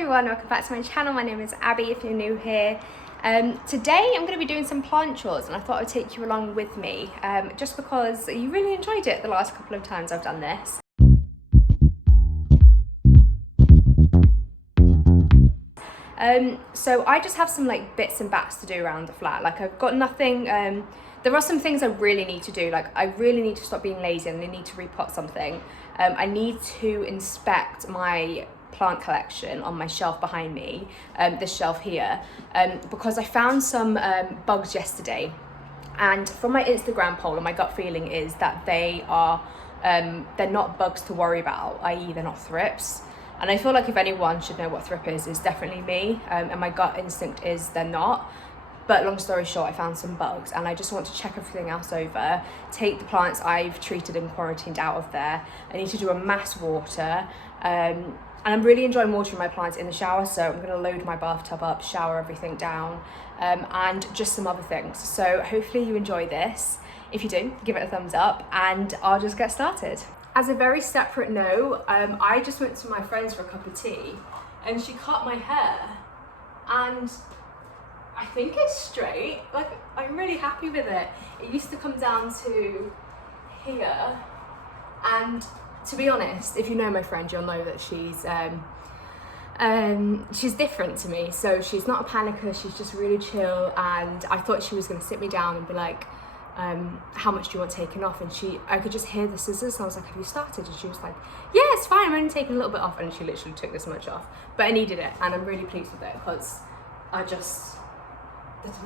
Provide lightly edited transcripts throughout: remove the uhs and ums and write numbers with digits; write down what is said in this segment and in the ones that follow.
everyone, welcome back to my channel. My name is Abby if you're new here. Today I'm going to be doing some plant chores and I thought I'd take you along with me just because you really enjoyed it the last couple of times I've done this. So I just have some like bits and bats to do around the flat. Like I've got nothing, there are some things I really need to do. Like I really need to stop being lazy and I need to repot something. I need to inspect my plant collection on my shelf behind me, this shelf here, because I found some bugs yesterday, and from my Instagram poll, and my gut feeling is that they are they're not bugs to worry about, i.e. they're not thrips. And I feel like if anyone should know what thrip is, it's definitely me, and my gut instinct is they're not. But long story short, I found some bugs and I just want to check everything else over, take the plants I've treated and quarantined out of there. I need to do a mass water, and I'm really enjoying watering my plants in the shower, so I'm going to load my bathtub up, shower everything down, and just some other things. So hopefully you enjoy this. If you do, give it a thumbs up and I'll just get started. As a very separate note, I just went to my friend's for a cup of tea and she cut my hair and I think it's straight. Like, I'm really happy with it. It used to come down to here, and to be honest, if you know my friend, you'll know that she's different to me. So she's not a panicker, she's just really chill, and I thought she was gonna sit me down and be like, how much do you want taken off? And I could just hear the scissors and I was like, have you started? And she was like, yeah, it's fine, I'm only taking a little bit off. And she literally took this much off, but I needed it and I'm really pleased with it because I don't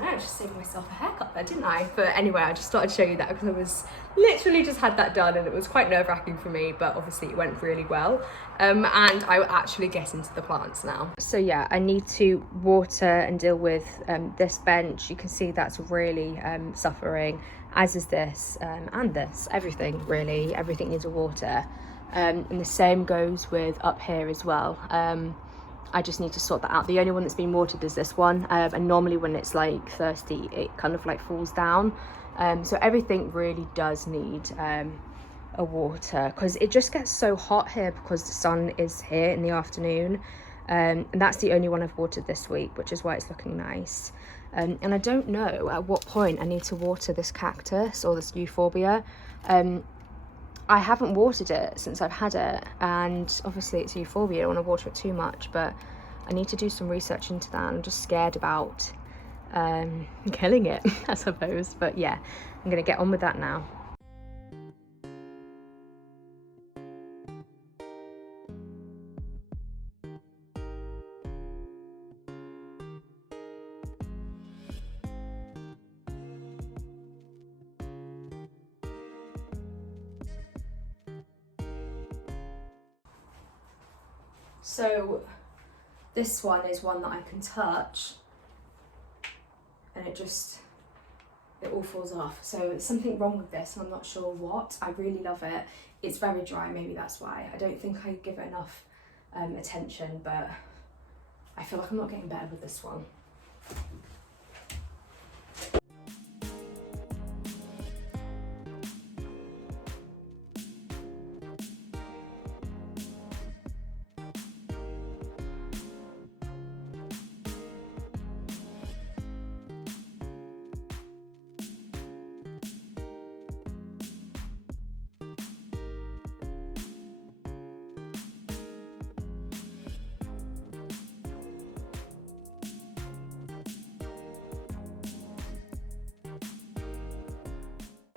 know, I just saved myself a haircut there, didn't I? But anyway, I just thought I'd show you that because I was literally just had that done and it was quite nerve-wracking for me, but obviously it went really well. And I will actually get into the plants now. So yeah, I need to water and deal with this bench. You can see that's really suffering, as is this and this. Everything, really, everything needs a water. And the same goes with up here as well. I just need to sort that out. The only one that's been watered is this one, and normally when it's like thirsty it kind of like falls down, so everything really does need a water because it just gets so hot here because the sun is here in the afternoon, and that's the only one I've watered this week, which is why it's looking nice. And I don't know at what point I need to water this cactus or this euphorbia. I haven't watered it since I've had it, and obviously it's euphorbia, I don't want to water it too much, but I need to do some research into that. I'm just scared about killing it, I suppose, but yeah, I'm gonna get on with that now. So this one is one that I can touch and it all falls off. So there's something wrong with this and I'm not sure what. I really love it. It's very dry, maybe that's why. I don't think I give it enough attention, but I feel like I'm not getting better with this one.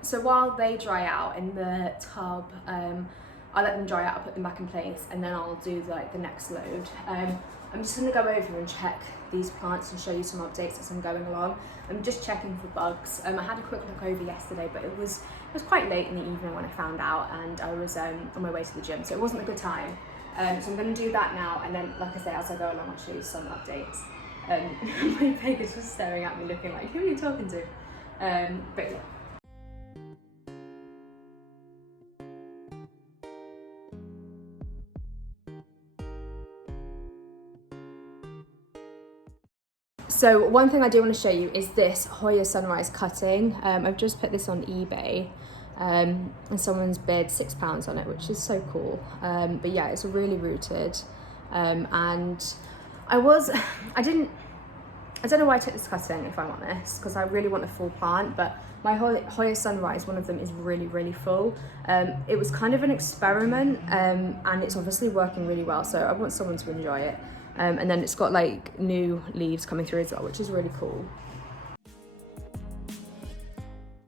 So while they dry out in the tub, I'll let them dry out, I'll put them back in place, and then I'll do like the next load. I'm just going to go over and check these plants and show you some updates as I'm going along. I'm just checking for bugs. I had a quick look over yesterday, but it was quite late in the evening when I found out, and I was on my way to the gym, so it wasn't a good time. So I'm going to do that now, and then, like I say, as I go along, I'll show you some updates. My pig is just staring at me, looking like, who are you talking to? But yeah. So one thing I do want to show you is this Hoya Sunrise cutting. I've just put this on eBay, and someone's bid £6 on it, which is so cool. But yeah, it's really rooted, and I don't know why I took this cutting, if I'm honest, because I really want a full plant, but my Hoya Sunrise, one of them is really, really full. It was kind of an experiment, and it's obviously working really well, so I want someone to enjoy it. And then it's got like new leaves coming through as well, which is really cool.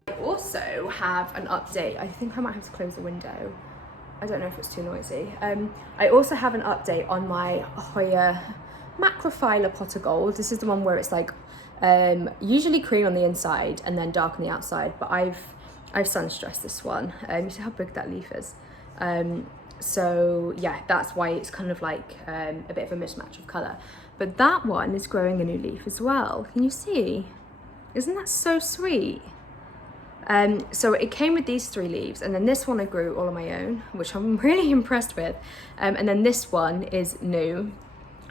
I also have an update. I think I might have to close the window. I don't know if it's too noisy. I also have an update on my Hoya Macrophylla pot of gold. This is the one where it's like usually cream on the inside and then dark on the outside, but I've sun stressed this one. You see how big that leaf is. So yeah, that's why it's kind of like a bit of a mismatch of colour. But that one is growing a new leaf as well. Can you see? Isn't that so sweet? So it came with these 3 leaves, and then this one I grew all on my own, which I'm really impressed with. And then this one is new.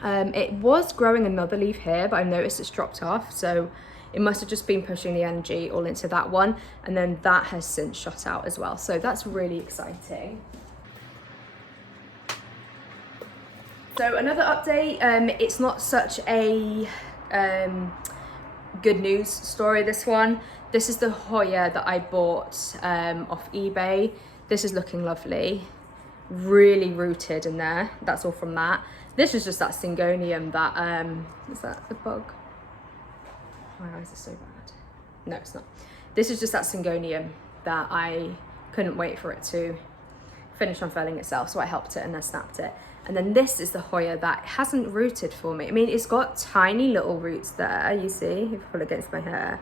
It was growing another leaf here, but I've noticed it's dropped off, so it must have just been pushing the energy all into that one, and then that has since shot out as well, so that's really exciting. So another update, it's not such a good news story, this one. This is the Hoya that I bought off eBay. This is looking lovely, really rooted in there. That's all from that. This is just that Syngonium that, is that a bug? My eyes are so bad. No, it's not. This is just that Syngonium that I couldn't wait for it to finish unfurling itself, so I helped it and then snapped it. And then this is the Hoya that hasn't rooted for me. I mean, it's got tiny little roots there, you see, if you pull against my hair.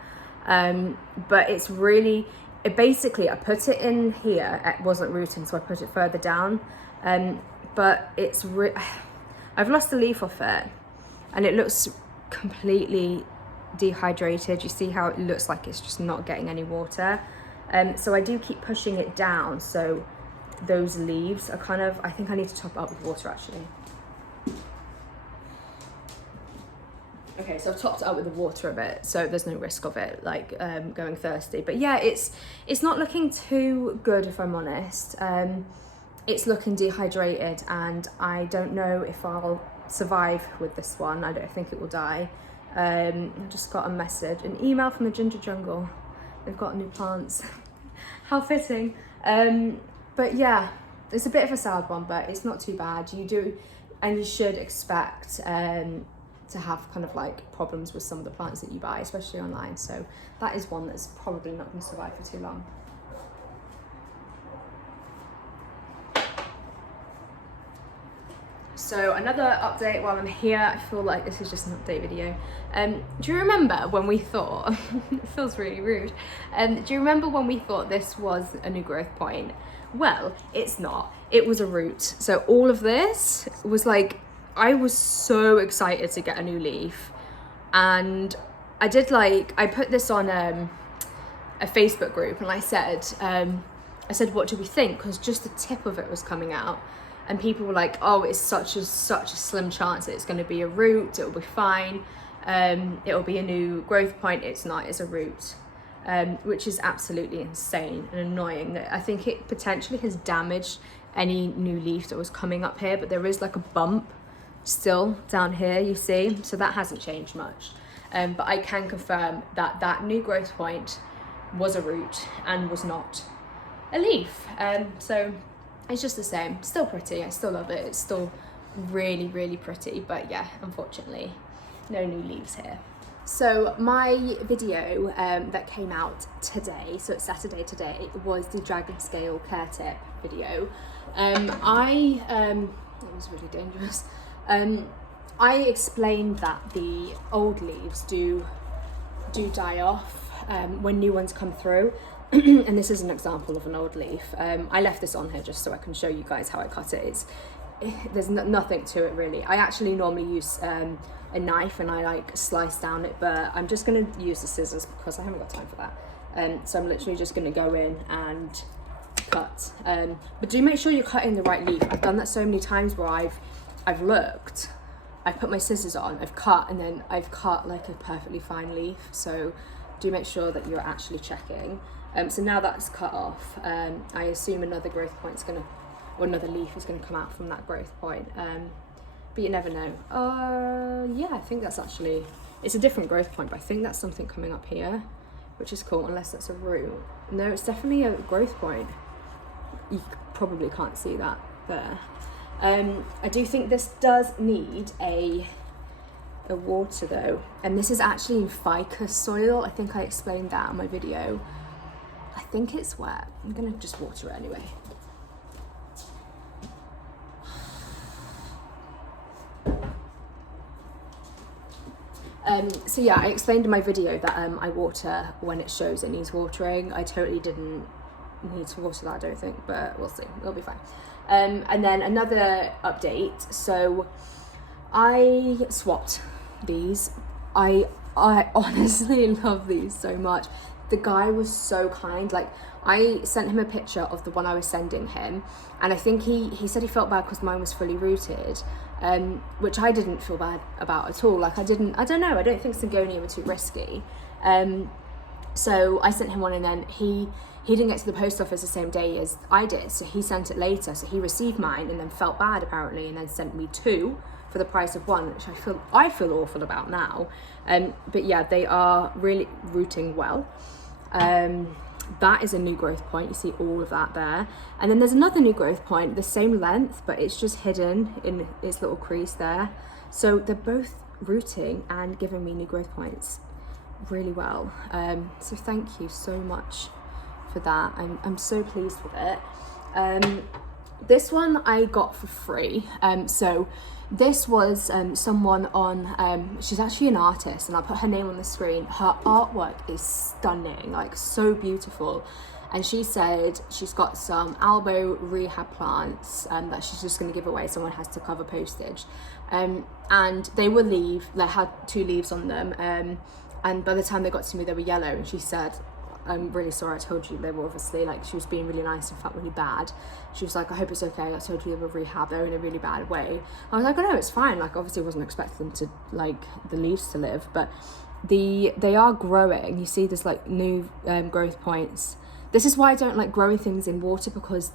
But it's really, basically I put it in here, it wasn't rooting, so I put it further down. But it's I've lost the leaf off it, and it looks completely dehydrated. You see how it looks like it's just not getting any water. So I do keep pushing it down, so those leaves are kind of, I think I need to top it up with water actually. Okay, so I've topped it up with the water a bit, so there's no risk of it like going thirsty. But yeah, it's not looking too good, if I'm honest. It's looking dehydrated, and I don't know if I'll survive with this one. I don't think it will die. I just got a message, an email from the Ginger Jungle. They've got new plants. How fitting. But yeah, it's a bit of a sad one, but it's not too bad. You do, and you should expect to have kind of like problems with some of the plants that you buy, especially online. So that is one that's probably not going to survive for too long. So another update while I'm here. I feel like this is just an update video. Do you remember when we thought, it feels really rude, do you remember when we thought this was a new growth point? Well, it's not. It was a root. So all of this was like, I was so excited to get a new leaf, and I put this on a Facebook group, and I said, what do we think? Because just the tip of it was coming out. And people were like, oh, it's such a slim chance that it's going to be a root, it'll be fine, it'll be a new growth point. It's not, it's a root, which is absolutely insane and annoying. I think it potentially has damaged any new leaf that was coming up here, but there is like a bump still down here, you see, so that hasn't changed much. But I can confirm that that new growth point was a root and was not a leaf. So it's just the same, still pretty, I still love it, it's still really, really pretty, but yeah, unfortunately, no new leaves here. So my video that came out today, so it's Saturday today, was the Dragon Scale Care Tip video. It was really dangerous. I explained that the old leaves do die off when new ones come through. And this is an example of an old leaf. I left this on here just so I can show you guys how I cut it. There's nothing to it really. I actually normally use a knife and I like slice down it, but I'm just gonna use the scissors because I haven't got time for that. So I'm literally just gonna go in and cut. But do make sure you're cutting the right leaf. I've done that so many times where I've looked, I've put my scissors on, I've cut, and then I've cut like a perfectly fine leaf. So do make sure that you're actually checking. So now that's cut off, I assume another growth point's or another leaf is gonna come out from that growth point. but you never know. Yeah, I think that's actually, it's a different growth point, but I think that's something coming up here, which is cool, unless that's a root. No, it's definitely a growth point. You probably can't see that there. I do think this does need a water though, and this is actually in ficus soil. I think I explained that in my video. I think it's wet. I'm gonna just water it anyway. So yeah, I explained in my video that I water when it shows it needs watering. I totally didn't need to water that, I don't think, but we'll see, it'll be fine. And then another update, so I swapped these. I honestly love these so much. The guy was so kind. Like, I sent him a picture of the one I was sending him, and I think he said he felt bad because mine was fully rooted, which I didn't feel bad about at all. Like, I don't know, I don't think Syngonium were too risky. So I sent him one, and then he didn't get to the post office the same day as I did, so he sent it later. So he received mine and then felt bad apparently, and then sent me two for the price of one, which I feel awful about now. But yeah, they are really rooting well. That is a new growth point. You see all of that there, and then there's another new growth point, the same length, but it's just hidden in its little crease there. So they're both rooting and giving me new growth points really well. So thank you so much for that. I'm so pleased with it. This one I got for free. So this was someone on, she's actually an artist, and I'll put her name on the screen. Her artwork is stunning, like so beautiful. And she said she's got some elbow rehab plants that she's just going to give away. Someone has to cover postage. And they were they had 2 leaves on them. And by the time they got to me, they were yellow. And she said, I'm really sorry, I told you they were obviously, like, she was being really nice and felt really bad. She was like, I hope it's okay, I told you they were rehab, they're in a really bad way. I was like, oh no, it's fine. Like, obviously I wasn't expecting them to, like, the leaves to live, but they are growing. You see there's like new growth points. This is why I don't like growing things in water, because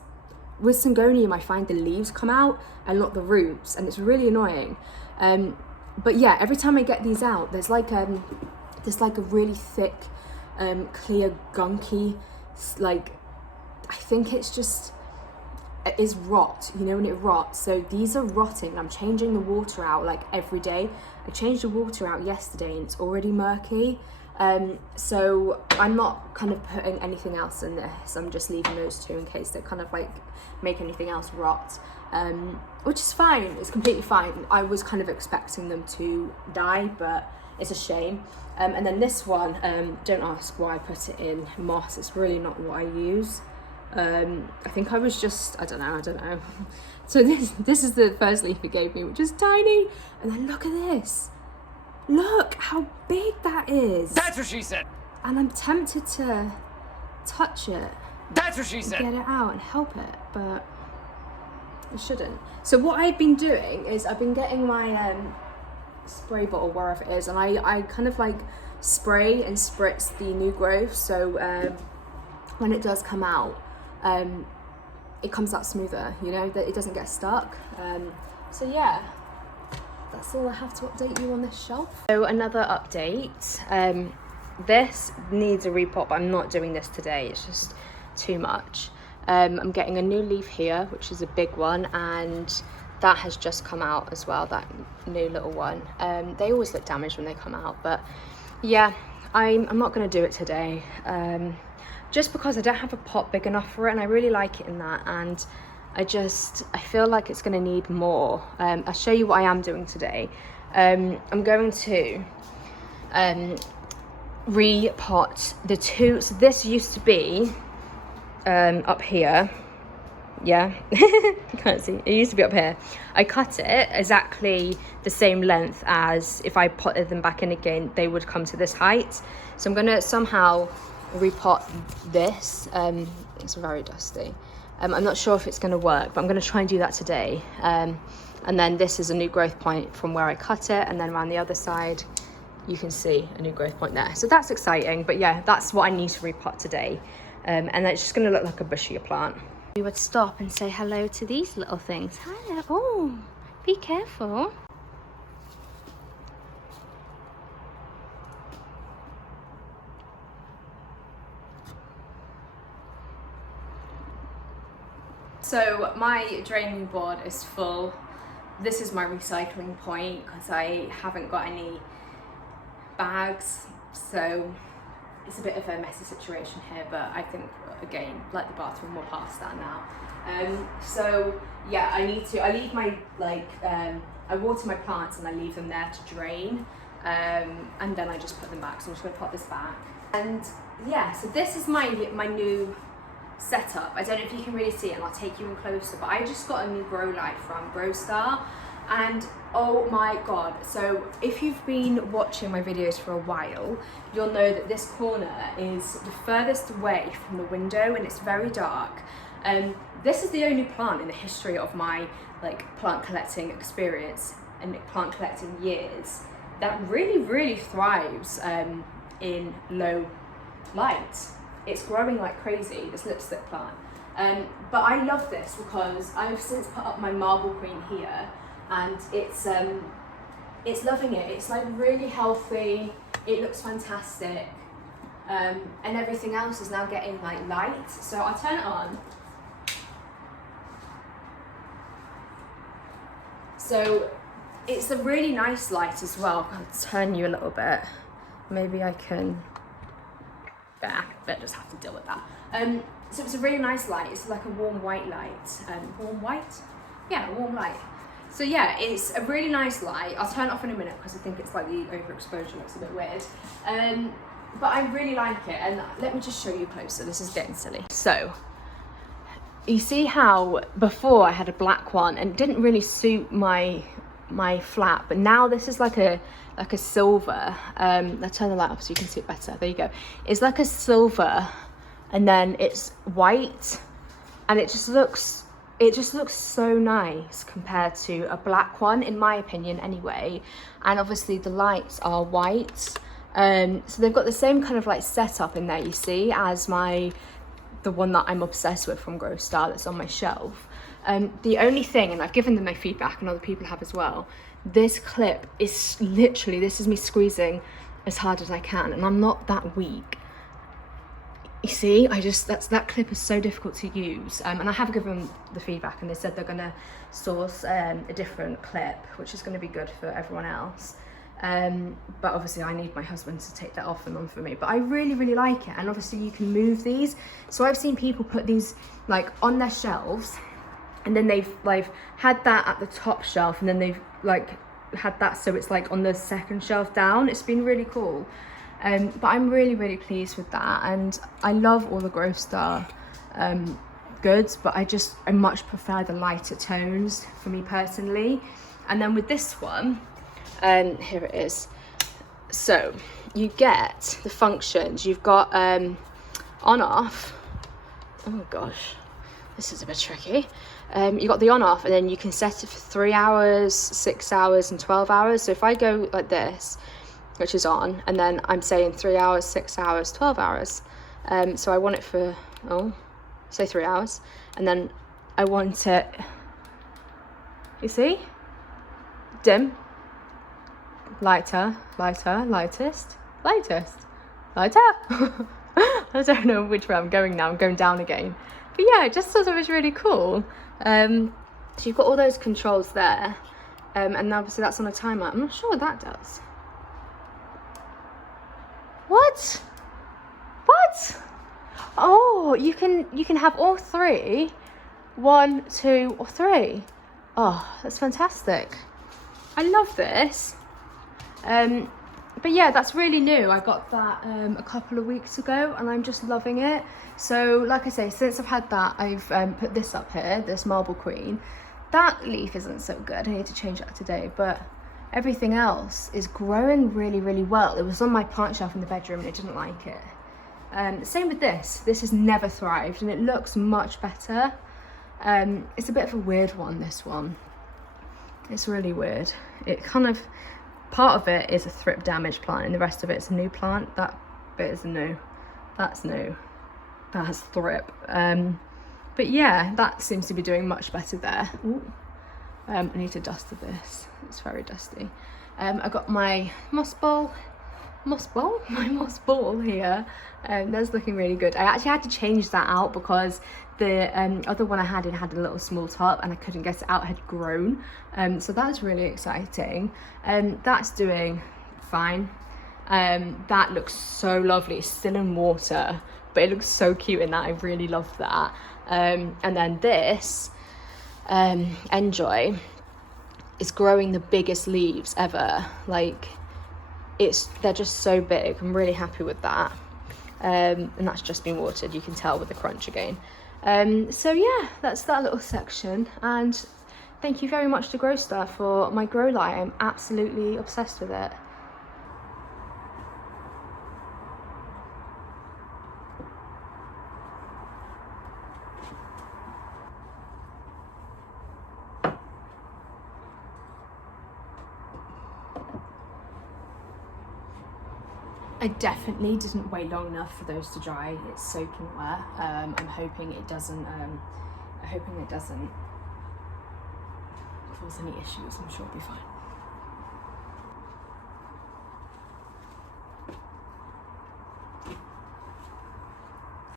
with Syngonium I find the leaves come out and not the roots, and it's really annoying. But yeah, every time I get these out, there's like a really thick, clear, gunky, like, I think it's just, it is rot, you know, when it rots. So these are rotting. I'm changing the water out like every day. I changed the water out yesterday and it's already murky. So I'm not kind of putting anything else in this. I'm just leaving those 2 in case they kind of like make anything else rot, which is fine. It's completely fine. I was kind of expecting them to die, but it's a shame. And then this one, don't ask why I put it in moss. It's really not what I use. I think I was just, I don't know. So this is the first leaf it gave me, which is tiny. And then look at this. Look how big that is. That's what she said. And I'm tempted to touch it. That's what she said. Get it out and help it, but I shouldn't. So what I've been doing is I've been getting my spray bottle wherever it is, and I kind of like spray and spritz the new growth, so when it does come out, it comes out smoother, you know, that it doesn't get stuck. So yeah, that's all I have to update you on this shelf. So another update, this needs a repot, but I'm not doing this today, it's just too much. I'm getting a new leaf here, which is a big one, and that has just come out as well, that new little one. They always look damaged when they come out, but yeah, I'm not going to do it today, just because I don't have a pot big enough for it, and I really like it in that, and I feel like it's going to need more. I'll show you what I am doing today. I'm going to repot the 2, so this used to be up here. Yeah, you can't see, it used to be up here. I cut it exactly the same length as if I potted them back in again, they would come to this height. So I'm gonna somehow repot this. It's very dusty. I'm not sure if it's gonna work, but I'm gonna try and do that today. And then this is a new growth point from where I cut it, and then around the other side you can see a new growth point there. So that's exciting, but yeah, that's what I need to repot today. And then it's just gonna look like a bushier plant. We would stop and say hello to these little things. Hello. Oh, Be careful. So my draining board is full. This is my recycling point because I haven't got any bags, so it's a bit of a messy situation here, but I think, again, like the bathroom, we're past that now. So yeah, I leave my, I water my plants and I leave them there to drain, and then I just put them back. So I'm just gonna put this back. And yeah, so this is my new setup. I don't know if you can really see it, and I'll take you in closer, but I just got a new grow light from GrowStar, and oh my god. So if you've been watching my videos for a while, you'll know that this corner is the furthest away from the window and it's very dark. This is the only plant in the history of my plant collecting experience and plant collecting years that really thrives in low light. It's growing like crazy, this lipstick plant. But I love this because I've since put up my marble queen here, and it's loving it. It's like really healthy, it looks fantastic, and everything else is now getting like light. So I'll turn it on. So it's a really nice light as well. I'll turn you a little bit. Maybe I can, but just have to deal with that. So it's a really nice light. It's like a warm white light. Warm white? Yeah, warm light. So yeah, it's a really nice light. I'll turn it off in a minute because I think it's like the overexposure looks a bit weird. But I really like it, and let me just show you closer. This is getting silly. So you see how before I had a black one and it didn't really suit my flat, but now this is like a silver. I'll turn the light off so you can see it better. There you go. It's like a silver, and then it's white, and it just looks so nice compared to a black one, in my opinion anyway. And obviously the lights are white, so they've got the same kind of like setup in there, you see, as the one that I'm obsessed with from GrowStar that's on my shelf. The only thing, and I've given them my feedback and other people have as well, this clip is literally, this is me squeezing as hard as I can, and I'm not that weak. You see, that clip is so difficult to use, and I have given them the feedback, and they said they're gonna source a different clip, which is gonna be good for everyone else. But obviously I need my husband to take that off and on for me. But I really like it, and obviously you can move these. So I've seen people put these like on their shelves, and then they've had that at the top shelf, and then they've like had that so it's like on the second shelf down. It's been really cool. But I'm really pleased with that, and I love all the GrowStar goods, but I much prefer the lighter tones for me personally. And then with this one, here it is. So you get the functions. You've got on off. Oh gosh, this is a bit tricky. You got the on off, and then you can set it for 3 hours, 6 hours, and 12 hours. So if I go like this, which is on, and then I'm saying 3 hours, 6 hours, 12 hours. So I want it for, say 3 hours, and then I want it, you see, dim, lighter, lightest, lighter. I don't know which way I'm going now. I'm going down again. But yeah, it just sort of is really cool. So you've got all those controls there, and obviously that's on a timer. I'm not sure what that does. What? Oh, you can have all three. 1, 2, or 3. Oh, that's fantastic. I love this. But yeah, that's really new. I got that a couple of weeks ago, and I'm just loving it. So like I say, since I've had that, I've put this up here, this marble queen. That leaf isn't so good. I need to change that today, but everything else is growing really well. It was on my plant shelf in the bedroom and it didn't like it. Same with this. This has never thrived, and it looks much better. It's a bit of a weird one, this one. It's really weird. It kind of, part of it is a thrip damaged plant, and the rest of it's a new plant. That bit is new. That's new. That has thrip. But yeah, that seems to be doing much better there. Ooh. I need to dust this, it's very dusty. I got my moss ball here. That's looking really good. I actually had to change that out because the other one I had, it had a little small top and I couldn't get it out, it had grown. So that's really exciting. That's doing fine. That looks so lovely. It's still in water, but it looks so cute in that. I really love that. And then this Enjoy is growing the biggest leaves ever. Like, they're just so big. I'm really happy with that. And that's just been watered, you can tell with the crunch again. So yeah, that's that little section. And thank you very much to GrowStar for my grow light. I'm absolutely obsessed with it. I definitely didn't wait long enough for those to dry. It's soaking wet. I'm hoping it doesn't. Cause any issues. I'm sure it'll be fine.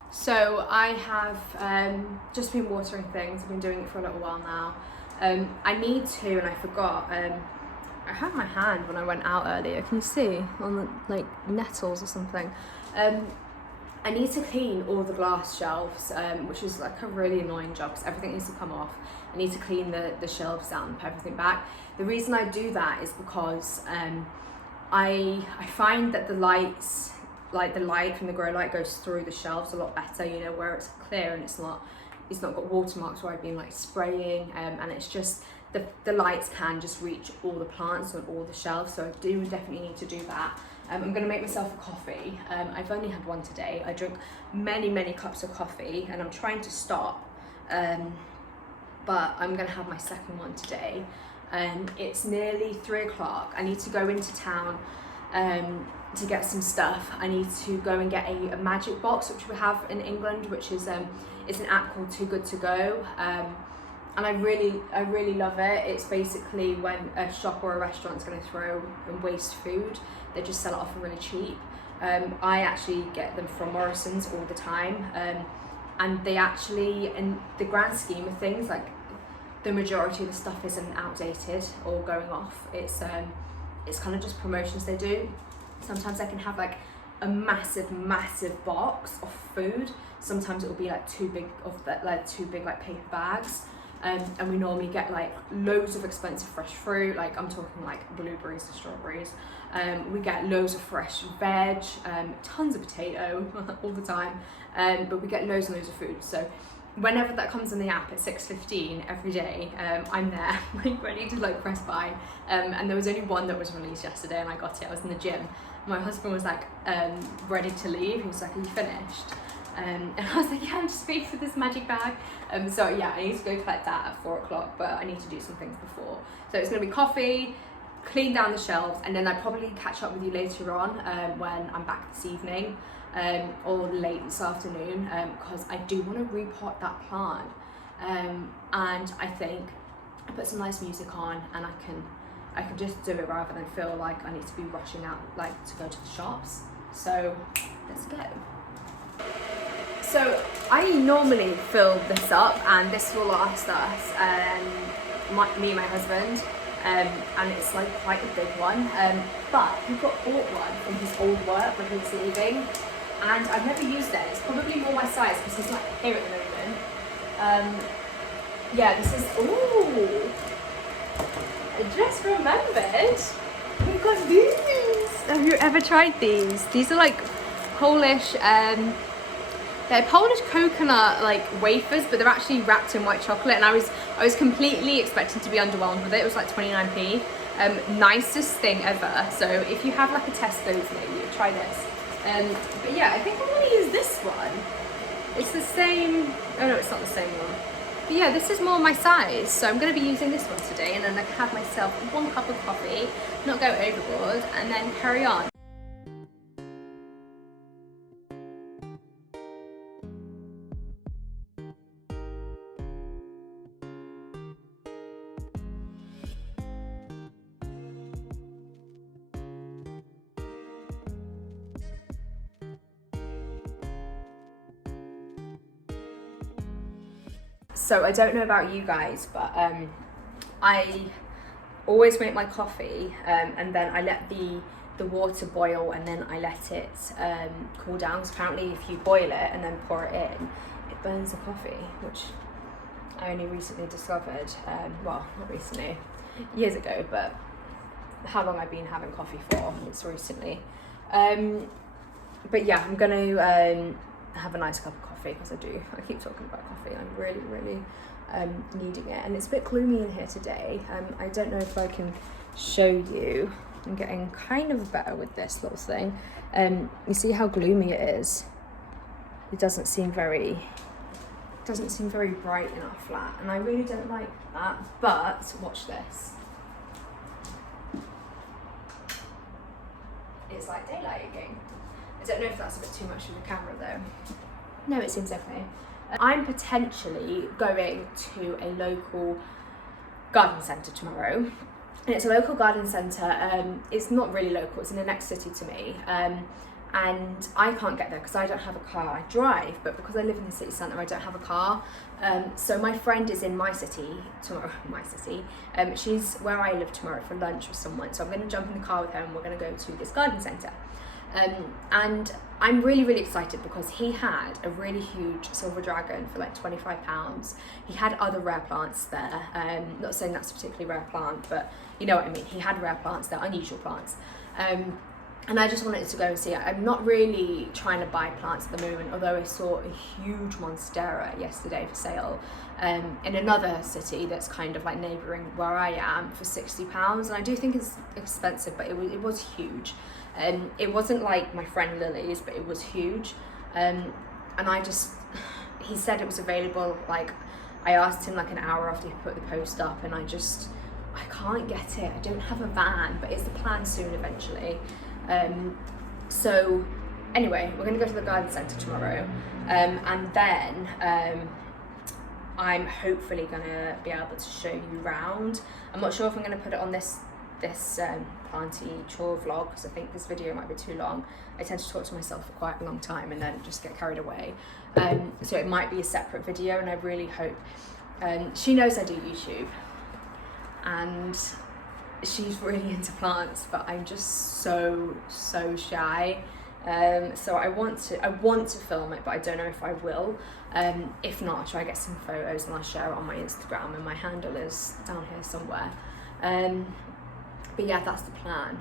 So I have just been watering things. I've been doing it for a little while now. I need to, and I forgot. I had my hand when I went out earlier. Can you see on the like nettles or something? I need to clean all the glass shelves, which is like a really annoying job because everything needs to come off. I need to clean the shelves down and put everything back. The reason I do that is because I find that the lights, like the light from the grow light, goes through the shelves a lot better, you know, where it's clear and it's not got watermarks where I've been like spraying, and it's just the lights can just reach all the plants on all the shelves. So I do definitely need to do that. I'm gonna make myself a coffee. I've only had one today. I drink many cups of coffee and I'm trying to stop, but I'm gonna have my second one today. It's nearly 3 o'clock. I need to go into town to get some stuff. I need to go and get a magic box, which we have in England, which is it's an app called Too Good To Go. And I really love it. It's basically when a shop or a restaurant's going to throw and waste food, they just sell it off for really cheap. I actually get them from Morrison's all the time, and they actually, in the grand scheme of things, like the majority of the stuff isn't outdated or going off. It's kind of just promotions they do. Sometimes I can have like a massive box of food. Sometimes it will be like too big like paper bags. And we normally get like loads of expensive fresh fruit, like I'm talking like blueberries to strawberries. We get loads of fresh veg, tons of potato all the time, but we get loads and loads of food. So whenever that comes in the app at 6:15 every day, I'm there like ready to like press buy. And there was only one that was released yesterday and I got it. I was in the gym. My husband was like ready to leave. He was like, "Are you finished?" And I was like, "Yeah, I'm just waiting for this magic bag." So yeah, I need to go collect that at 4 o'clock, but I need to do some things before. So it's gonna be coffee, clean down the shelves, and then I'll probably catch up with you later on when I'm back this evening, or late this afternoon, because I do want to repot that plant. And I think I put some nice music on and I can just do it rather than feel like I need to be rushing out like to go to the shops. So let's go. So I normally fill this up and this will last us, me and my husband, and it's like quite a big one, but he bought one from his old work when he was leaving, and I've never used it. It's probably more my size because he's not here at the moment. Yeah, this is, ooh, I just remembered, we got these. Have you ever tried these? These are like Polish, they're Polish coconut like wafers, but they're actually wrapped in white chocolate, and I was completely expecting to be underwhelmed with it. It was like 29p. Nicest thing ever. So if you have like a Tesco's near you, try this. But yeah, I think I'm gonna use this one. It's the same, oh no, it's not the same one. But yeah, this is more my size, so I'm gonna be using this one today, and then I can have myself 1 cup of coffee, not go overboard, and then carry on. So I don't know about you guys, but I always make my coffee and then I let the water boil, and then I let it cool down. So apparently if you boil it and then pour it in, it burns the coffee, which I only recently discovered. Well, not recently, years ago, but how long I've been having coffee for, it's recently. But yeah, I'm gonna have a nice cup of coffee, because I keep talking about coffee. I'm really needing it, and it's a bit gloomy in here today. I don't know if I can show you. I'm getting kind of better with this little thing. You see how gloomy it is? It doesn't seem very bright in our flat, and I really don't like that. But watch this. It's like daylight again. I don't know if that's a bit too much for the camera though. No, it seems okay. I'm potentially going to a local garden centre tomorrow. And it's a local garden centre. It's not really local, it's in the next city to me. And I can't get there because I don't have a car. I drive, but because I live in the city centre, I don't have a car. So my friend is in my city tomorrow. She's where I live tomorrow for lunch with someone. So I'm going to jump in the car with her and we're going to go to this garden centre. And I'm really excited because he had a really huge silver dragon for like £25. He had other rare plants there. Not saying that's a particularly rare plant, but you know what I mean. He had rare plants there, unusual plants. And I just wanted to go and see it. I'm not really trying to buy plants at the moment, although I saw a huge monstera yesterday for sale in another city that's kind of like neighbouring where I am for £60. And I do think it's expensive, but it was huge. It wasn't like my friend Lily's, but it was huge. And he said it was available, like, I asked him like an hour after he put the post up, and I can't get it. I don't have a van, but it's the plan soon eventually. So anyway, we're going to go to the garden centre tomorrow, and then I'm hopefully going to be able to show you around. I'm not sure if I'm going to put it on this planty chore vlog, because I think this video might be too long. I tend to talk to myself for quite a long time and then just get carried away. So it might be a separate video, and I really hope. She knows I do YouTube, and she's really into plants, but I'm just so shy. So I want to film it, but I don't know if I will. If not, I'll try to get some photos and I'll share it on my Instagram, and my handle is down here somewhere. But yeah, that's the plan.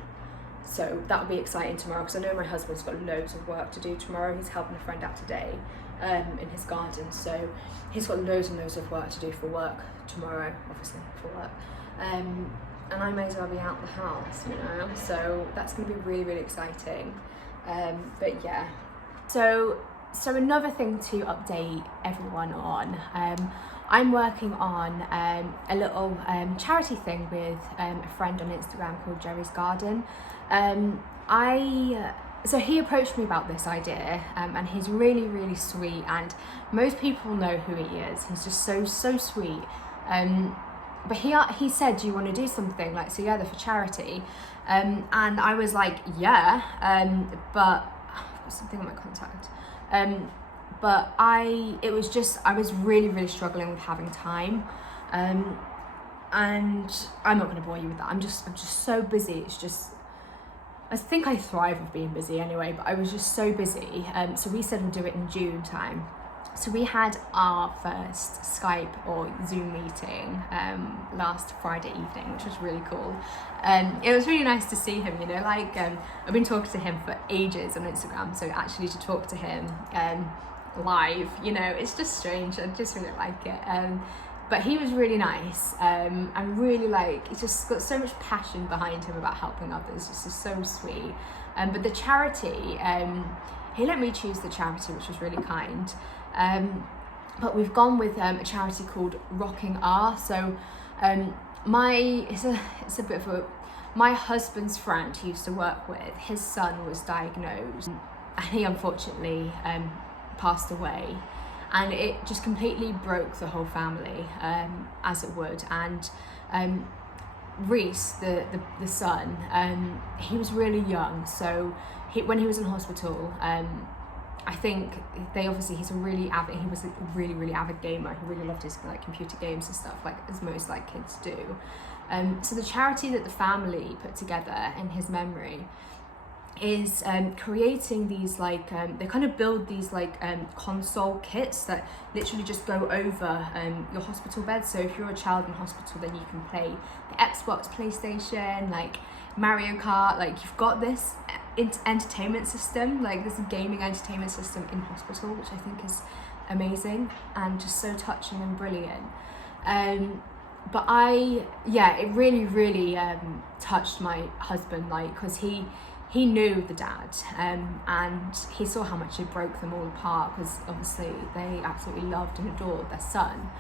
So that'll be exciting tomorrow, because I know my husband's got loads of work to do tomorrow. He's helping a friend out today in his garden, so he's got loads and loads of work to do for work tomorrow, obviously for work. And I may as well be out the house, you know, so that's going to be really exciting. But yeah, so another thing to update everyone on, I'm working on a little charity thing with a friend on Instagram called Jerry's Garden. So he approached me about this idea, and he's really sweet, and most people know who he is. He's just so sweet. But he said, do you want to do something like together for charity? And I was like, yeah, but I've got something on my contact. But I was really struggling with having time. And I'm not going to bore you with that. I'm just so busy. I think I thrive with being busy anyway, but I was just so busy. So we said we'll do it in June time. So we had our first Skype or Zoom meeting last Friday evening, which was really cool. It was really nice to see him, you know, like I've been talking to him for ages on Instagram, so actually to talk to him live, you know, it's just strange. I just really like it. But he was really nice. I'm really he's just got so much passion behind him about helping others. It's just so sweet. But the charity, he let me choose the charity, which was really kind. But we've gone with a charity called Rocking R. So it's a bit of a, my husband's friend he used to work with, his son was diagnosed, and he unfortunately passed away, and it just completely broke the whole family, as it would. And Reese, the son, he was really young, so when he was in hospital, I think he's a really avid, he was a really, really avid gamer. He really loved his like computer games and stuff, like as most like kids do. So the charity that the family put together in his memory is creating these like they kind of build these like console kits that literally just go over your hospital bed. So if you're a child in hospital, then you can play the Xbox, PlayStation, like Mario Kart. Like you've got this entertainment system, like this gaming entertainment system in hospital, which I think is amazing and just so touching and brilliant. But it really, really touched my husband, like, because he knew the dad, and he saw how much it broke them all apart, because obviously they absolutely loved and adored their son.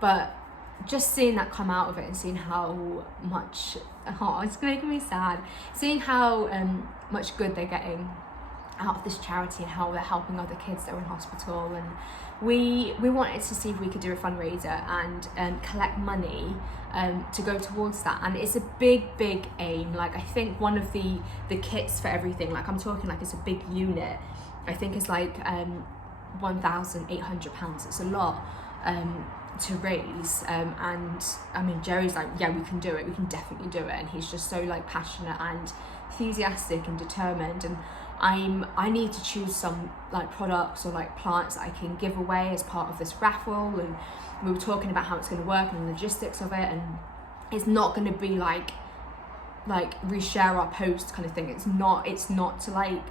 But just seeing that come out of it and seeing how much, it's making me sad, seeing how much good they're getting out of this charity and how they're helping other kids that are in hospital. And we wanted to see if we could do a fundraiser and collect money to go towards that. And it's a big aim. Like I think one of the kits for everything, like I'm talking like it's a big unit, I think it's like £1,800. It's a lot to raise, and I mean Jerry's like, yeah, we can do it, we can definitely do it, and he's just so like passionate and enthusiastic and determined. And I need to choose some like products or like plants that I can give away as part of this raffle, and we were talking about how it's going to work and the logistics of it. And it's not going to be like reshare our post kind of thing. It's not to like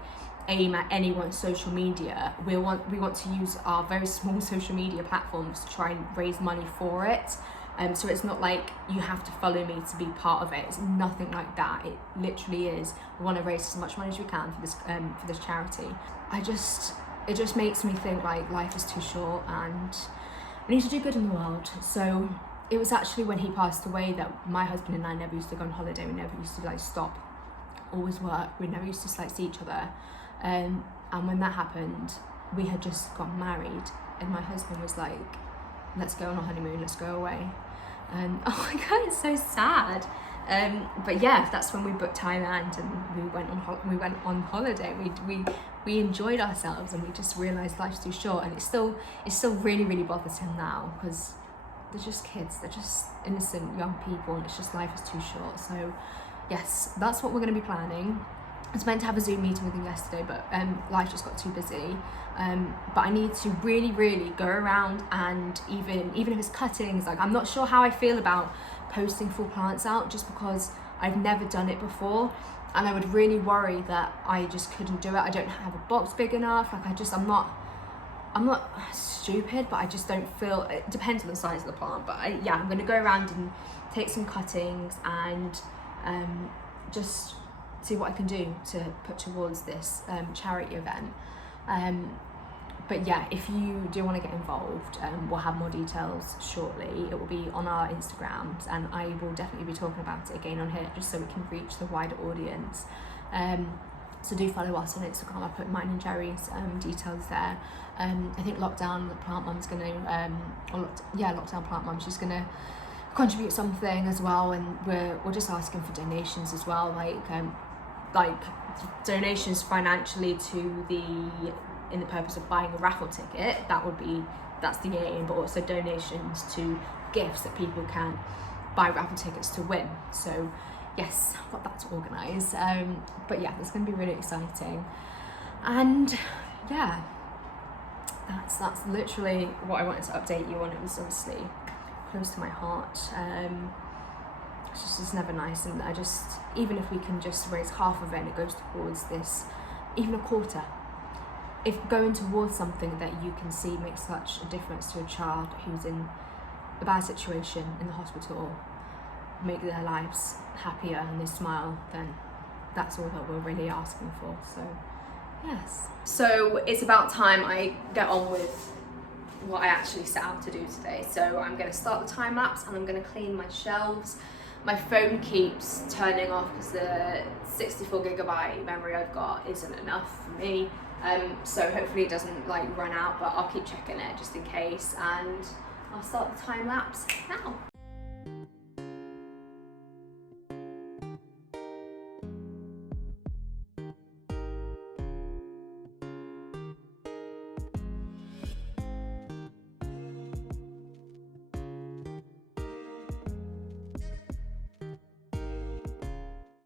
aim at anyone's social media. We want to use our very small social media platforms to try and raise money for it. So it's not like you have to follow me to be part of it. It's nothing like that. It literally is, we want to raise as much money as we can for this charity. It just makes me think like life is too short and we need to do good in the world. So it was actually when he passed away that my husband and I never used to go on holiday. We never used to like stop, always work. We never used to like see each other. And when that happened, we had just got married, and my husband was like, let's go on a honeymoon, let's go away. And oh my god, it's so sad. But yeah, that's when we booked Thailand and we went on holiday. We enjoyed ourselves, and we just realised life's too short. And it still really, really bothers him now, because they're just kids, they're just innocent young people, and it's just life is too short. So yes, that's what we're going to be planning. I was meant to have a Zoom meeting with him yesterday, but life just got too busy. But I need to really, really go around, and even if it's cuttings, like I'm not sure how I feel about posting full plants out, just because I've never done it before, and I would really worry that I just couldn't do it. I don't have a box big enough. Like I'm not stupid, but I just don't feel, it depends on the size of the plant. But I'm going to go around and take some cuttings and just see what I can do to put towards this charity event. But yeah, if you do want to get involved, we'll have more details shortly. It will be on our Instagrams, and I will definitely be talking about it again on here, just so we can reach the wider audience. So do follow us on Instagram. I put mine and Jerry's details there. I think Lockdown Plant Mum's going to, Lockdown Plant Mum, she's going to contribute something as well, and we're just asking for donations as well, like donations financially to in the purpose of buying a raffle ticket. That's the aim, but also donations to gifts that people can buy raffle tickets to win. So yes, I've got that to organise. But yeah, it's going to be really exciting. And yeah, that's literally what I wanted to update you on. It was obviously close to my heart. It's never nice, and even if we can just raise half of it and it goes towards this, even a quarter, if going towards something that you can see makes such a difference to a child who's in a bad situation in the hospital, make their lives happier and they smile, then that's all that we're really asking for. So yes, so it's about time I get on with what I actually set out to do today. So I'm going to start the time lapse, and I'm going to clean my shelves. My phone keeps turning off because the 64GB memory I've got isn't enough for me. So hopefully it doesn't like run out, but I'll keep checking it just in case, and I'll start the time lapse now.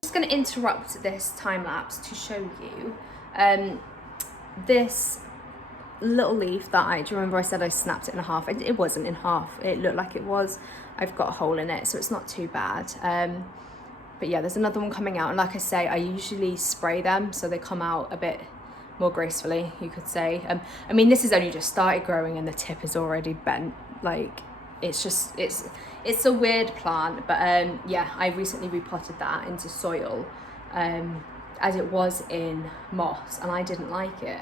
Just going to interrupt this time lapse to show you this little leaf that do you remember I said I snapped it in half? It wasn't in half, it looked like it was. I've got a hole in it, so it's not too bad. But yeah, there's another one coming out, and like I say, I usually spray them so they come out a bit more gracefully, you could say. I mean, this has only just started growing and the tip is already bent. Like, it's just, it's a weird plant. But yeah, I recently repotted that into soil as it was in moss, and I didn't like it.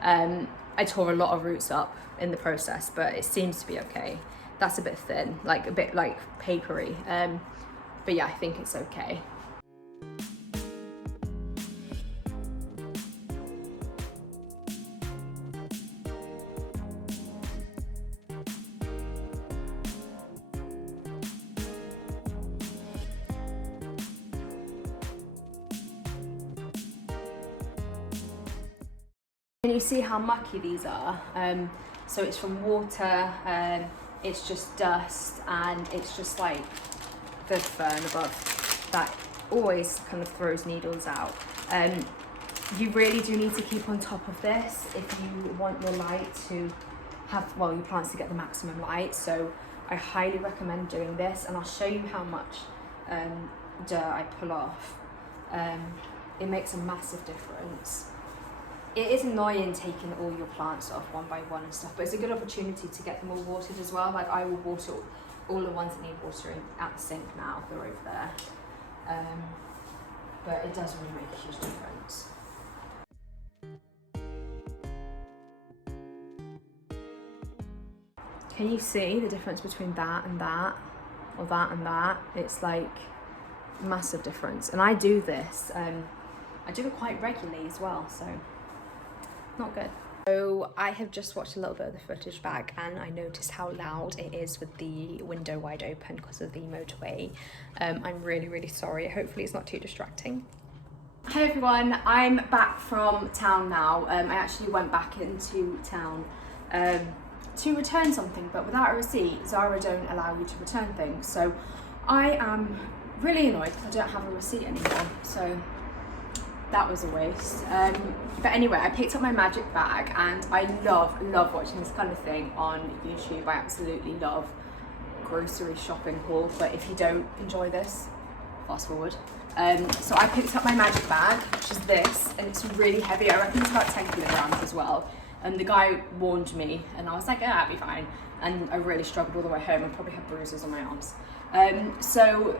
I tore a lot of roots up in the process, but it seems to be okay. That's a bit thin, like a bit like papery. But yeah, I think it's okay. Can you see how mucky these are? So it's from water, it's just dust, and it's just like the fern above that always kind of throws needles out. You really do need to keep on top of this if you want your light to have, well, your plants to get the maximum light. So I highly recommend doing this, and I'll show you how much dirt I pull off. It makes a massive difference. It is annoying taking all your plants off one by one and stuff, but it's a good opportunity to get them all watered as well. Like, I will water all the ones that need watering at the sink now, they're over there. But it does really make a huge difference. Can you see the difference between that and that, or that and that? It's like massive difference. And I do this, I do it quite regularly as well, so not good. So I have just watched a little bit of the footage back, and I noticed how loud it is with the window wide open because of the motorway. I'm really, really sorry. Hopefully it's not too distracting. Hi everyone, I'm back from town now. I actually went back into town to return something, but without a receipt, Zara don't allow you to return things. So I am really annoyed because I don't have a receipt anymore. So that was a waste. But anyway, I picked up my magic bag, and I love watching this kind of thing on YouTube. I absolutely love grocery shopping haul, but if you don't enjoy this, fast forward. So I picked up my magic bag, which is this, and it's really heavy. I reckon it's about 10 kilograms as well. And the guy warned me, and I was like, yeah, I'll be fine. And I really struggled all the way home. I probably had bruises on my arms. So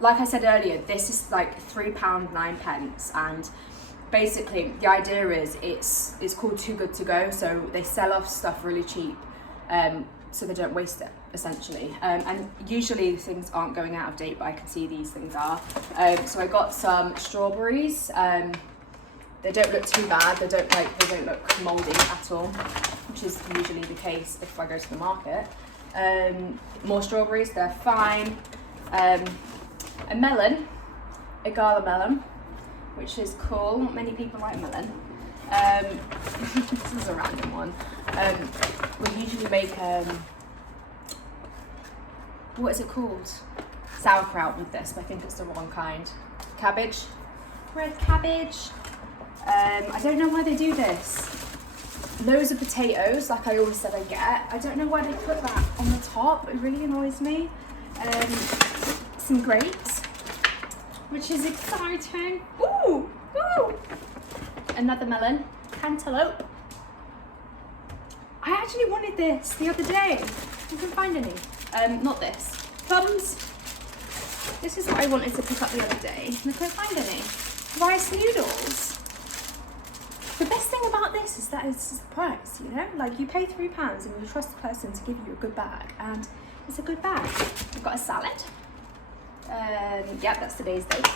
like I said earlier, this is like £3.09, and basically the idea is it's called Too Good To Go. So they sell off stuff really cheap, so they don't waste it, essentially. And usually things aren't going out of date, but I can see these things are. So I got some strawberries. They don't look too bad. They don't look mouldy at all, which is usually the case if I go to the market. More strawberries, they're fine. A melon, a gala melon, which is cool. Not many people like melon. This is a random one. We usually make what is it called? Sauerkraut with this, but I think it's the wrong kind. Cabbage, red cabbage. I don't know why they do this. Loads of potatoes, like I always said I get. I don't know why they put that on the top. It really annoys me. Some grapes, which is exciting. Ooh, ooh. Another melon, cantaloupe. I actually wanted this the other day. I couldn't find any. Not this. Plums. This is what I wanted to pick up the other day, and I couldn't find any. Rice noodles. The best thing about this is that it's the price, you know? Like, you pay £3 and you trust the person to give you a good bag, and it's a good bag. We've got a salad. Yeah, that's today's date.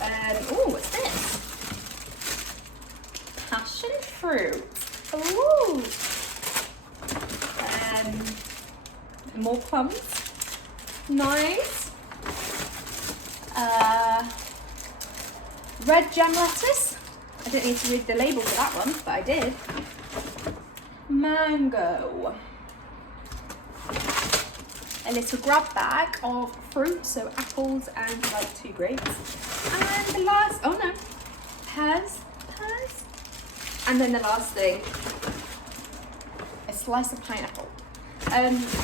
Oh, what's this? Passion fruit. Ooh. More plums. Nice. Red gem lettuce. I didn't need to read the label for that one, but I did. Mango. a little grab bag of fruit, so apples and like 2 grapes. And the last, oh no, pears. And then the last thing, a slice of pineapple.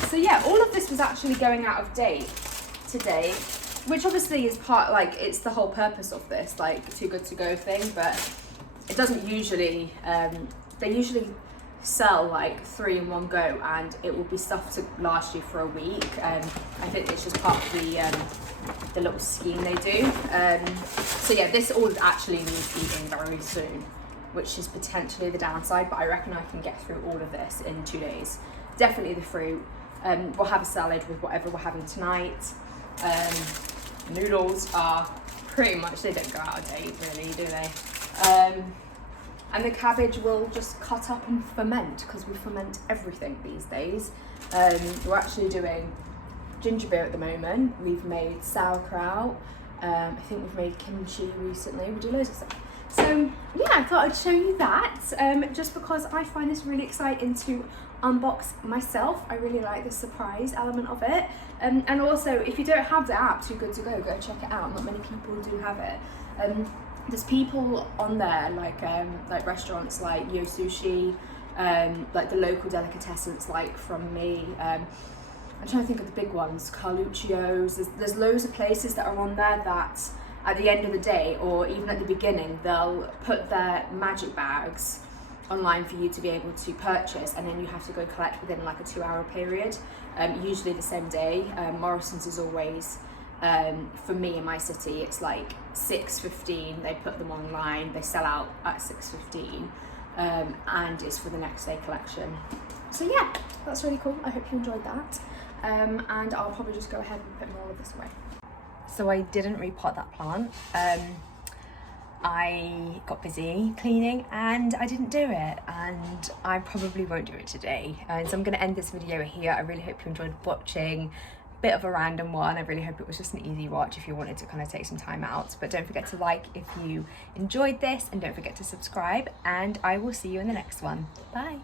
So yeah, all of this was actually going out of date today, which obviously is part, like, it's the whole purpose of this, like, too good to go thing, but it doesn't usually, they usually sell like 3 in one go, and it will be stuff to last you for a week. I think it's just part of the little scheme they do. So yeah, this all actually needs eating very soon, which is potentially the downside, but I reckon I can get through all of this in 2 days. Definitely the fruit. We'll have a salad with whatever we're having tonight. Noodles are pretty much, they don't go out of date really, do they? And the cabbage will just cut up and ferment, because we ferment everything these days. We're actually doing ginger beer at the moment. We've made sauerkraut. I think we've made kimchi recently. We do loads of stuff. So yeah, I thought I'd show you that, just because I find this really exciting to unbox myself. I really like the surprise element of it. And also, if you don't have the app, Too Good To Go, go check it out. Not many people do have it. There's people on there, like restaurants like Yo Sushi, like the local delicatessens, like from me. I'm trying to think of the big ones, Carluccio's. There's loads of places that are on there that at the end of the day, or even at the beginning, they'll put their magic bags online for you to be able to purchase, and then you have to go collect within like a 2-hour period, usually the same day. Morrison's is always, for me in my city, it's like 6:15, they put them online, they sell out at 6:15, and it's for the next day collection. So yeah, that's really cool. I hope you enjoyed that, and I'll probably just go ahead and put more of this away. So I didn't repot that plant. I got busy cleaning and I didn't do it, and I probably won't do it today. And so I'm going to end this video here. I really hope you enjoyed watching. Bit of a random one. I really hope it was just an easy watch if you wanted to kind of take some time out. But don't forget to like if you enjoyed this, and don't forget to subscribe, and I will see you in the next one. Bye.